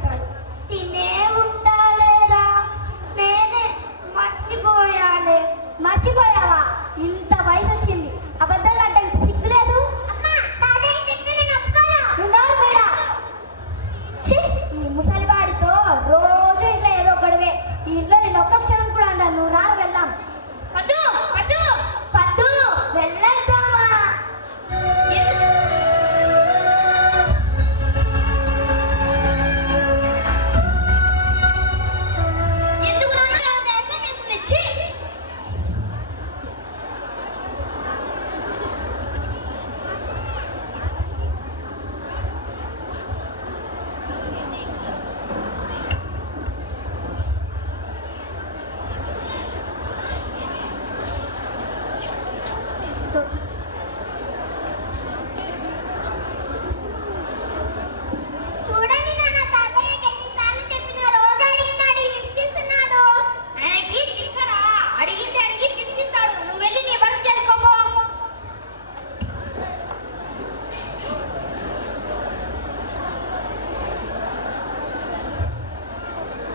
అంటాడు. తినే ఉంటాలేరా, నేనే మర్చిపోయాలే. మర్చిపోయావా? ఇంత వయసు వచ్చింది, అబద్ధాలు అంటే సిగ్గులేదు? ఈ ముసలివాడితో రోజు ఇంట్లో ఏదో గొడవే. ఈ ఇంట్లో నేను ఒక్క క్షణం కూడా అంటాను. నువ్వు రాను, వెళ్దాం. పద్దు పద్దు పద్దు, వెళ్ళొద్దామా?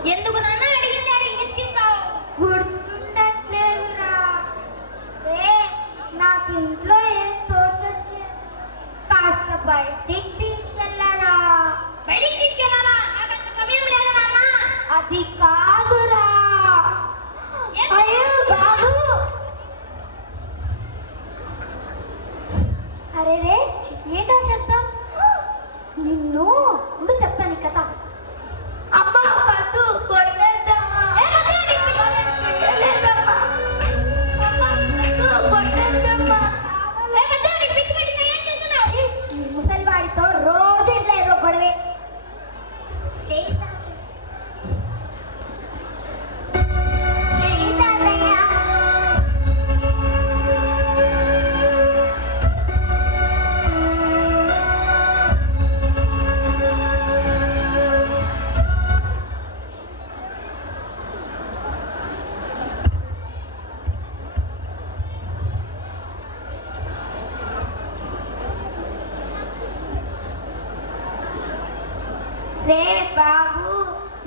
ఎందుకు నాన్న అడిగింది అడిగి విసిగిస్తావు? గుర్తుండట్లేదురా. నాకు ఇంట్లో ఏం తోచట్లేదు, కాస్త బయటికి తీసుకెళ్ళారా? బయటికి తీసుకెళ్ళాలా? నాకంత సమయం లేదు నాన్న. అది కాదురా. అయ్యో బాబు, అరే రే, ఏంటో శబ్దం? నిన్ను ఉండు, చెప్తాను ఈ కథ. అమ్మా పద్దు, కొట్టేద్దామా? ముసలివాడితో రోజు ఇంట్లో ఏదో గొడవే. రే బాబు,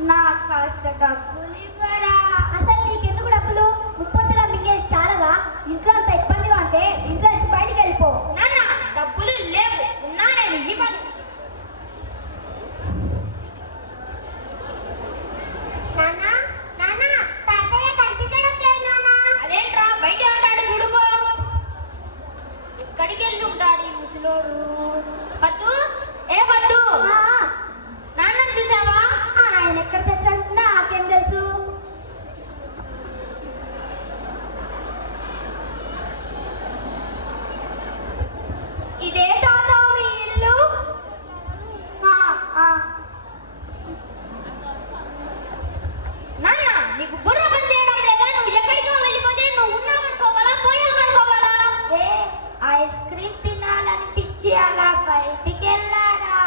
నా కాస్త డబ్బులు ఇవ్వరా? అసలు నీకెందుకు డబ్బులు? ముప్పొద్దులా మింగేది చాలదా? ఇంట్లో అంత ఇబ్బందిగా ఉంటే ఇంట్లో నుంచి బయటికి వెళ్ళిపో. నాన్న, డబ్బులు లేవు, ఉన్నా నేను ఇవ్వను. నాన్న నాన్న, తాతయ్య కనిపించడం లేదు నాన్న. అదేంట్రా, బయట ఉంటాడు చూడుకో. ఇక్కడికి వెళ్ళి ఉంటాడు ఈ ముసలోడు. పద్దు, ఏ పద్దు, నాన్న చూసావా? ఆయన ఎక్కడ చచ్చాడున్నా నాకేం తెలుసు. ఇదే తాత మీ ఇల్లు? నాన్న, నీకు బుర్ర పని చేయడం లేదా? నువ్వు ఎక్కడికో వెళ్ళిపోతే నువ్వు ఉన్నావనుకోవాలా, పోయావనుకోవాలా? ఐస్ క్రీమ్ తినాలనిపించి అలా బయటికి వెళ్ళారా?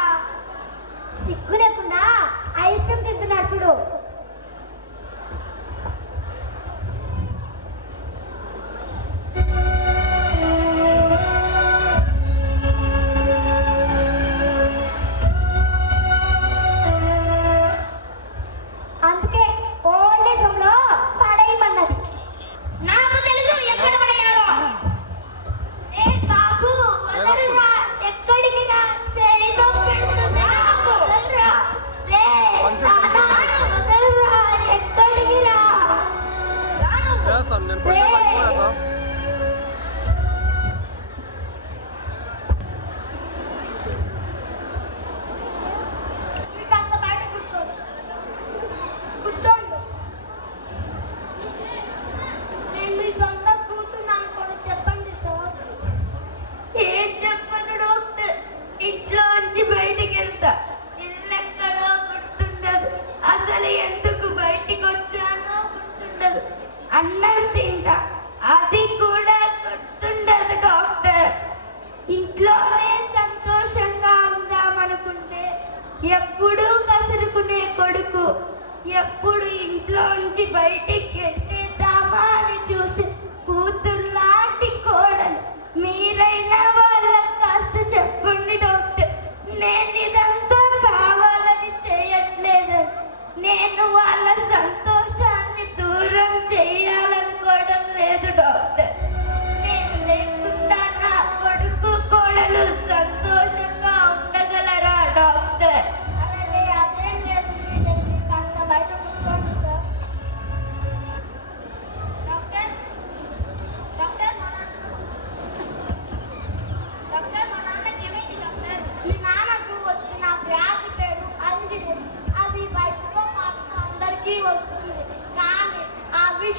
సిగ్గు లేకుండా ఐస్ క్రీమ్ తింటున్నాడు చూడు. అందుకే ఓల్డ్ ఏజ్ హోమ్ లో పడేయమన్నది. నాకు తెలుసు ఎక్కడ పడేయాలో. ఏ బాబు, వదలరా, ఎక్కడికి రా, చేయడం పెడుతున్నా. వదలరా, రే వదలరా, ఎక్కడికి రా. కాస్త బయట కూర్చోండి. నేను మీ సొంత కూతున్నాను కూడా చెప్పండి సార్. ఏం చెప్పను డాక్టర్, ఇంట్లో నుంచి బయటికి వెళ్తా, ఇల్లు ఎక్కడో గుర్తుండదు, అసలు ఎందుకు బయటికి వచ్చానో గుర్తుండదు, అన్నం తింటా, అది కూడా గుర్తుండదు డాక్టర్. ఇంట్లోనే సంతోషంగా ఉందామనుకుంటే ఎప్పుడూ కసురుకునే కొడుకు, ఎప్పుడు ఇంట్లో నుంచి బయటికి గెంటేద్దామా అని చూసి కూతుర్లాంటి కోడలు. మీరైనా వాళ్ళకి కాస్త చెప్పండి డాక్టర్, నేను ఇదంతా కావాలని చేయట్లేదు.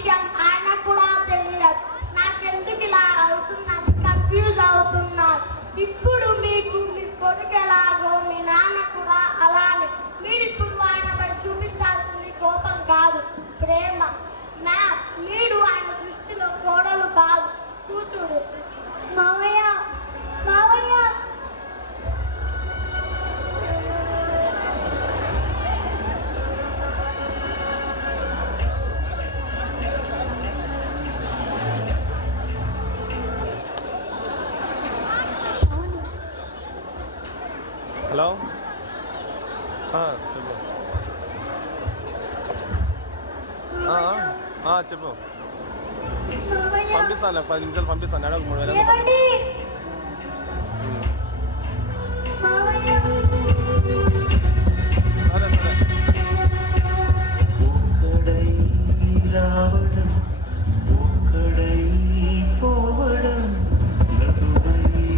విషయం ఆయన కూడా తెలియదు. నాకెందుకు ఇలా అవుతుందని కన్ఫ్యూజ్ అవుతున్నారు. ఇప్పుడు మీకు మీ కొడుకు ఎలాగో మీ నాన్న కూడా అలానే. మీరిప్పుడు ఆయనపై చూపించాల్సింది కోపం కాదు, ప్రేమ. మ్యామ్, మీరు ఆయన దృష్టిలో కోడలు కాదు, కూతురు. మావయ్య, మావయ్య. హలో, చెప్పు. చెప్పు, పంపిస్తాను. 10 నిమిషాలు పంపిస్తాను. అడగ 3000. సరే సరే. ఒక్కడై రావడం, ఒక్కడై పోవడం, నటువై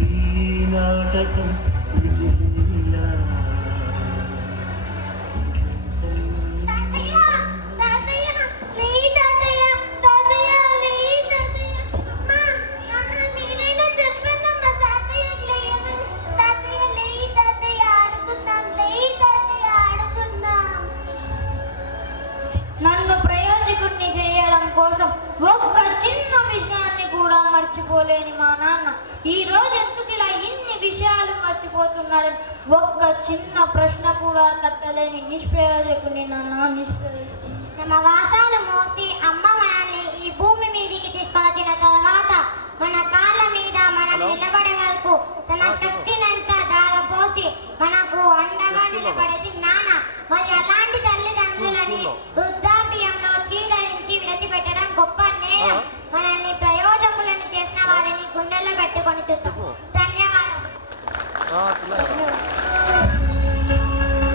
నాటకం విజిలీలా. నన్ను ప్రయోజకుడిని చేయడం కోసం ఒక్క చిన్న విషయాన్ని కూడా మర్చిపోలేని మా నాన్న ఈ రోజు ఎందుకు ఇలా ఇన్ని విషయాలు మర్చిపోతున్నాడు? ఒక్క చిన్న ప్రశ్న కూడా తట్టలేని నిష్ప్రయోజకుని నాన్న, నిష్ప్రయోజకుని. నమ వాసాలు మోసి అమ్మ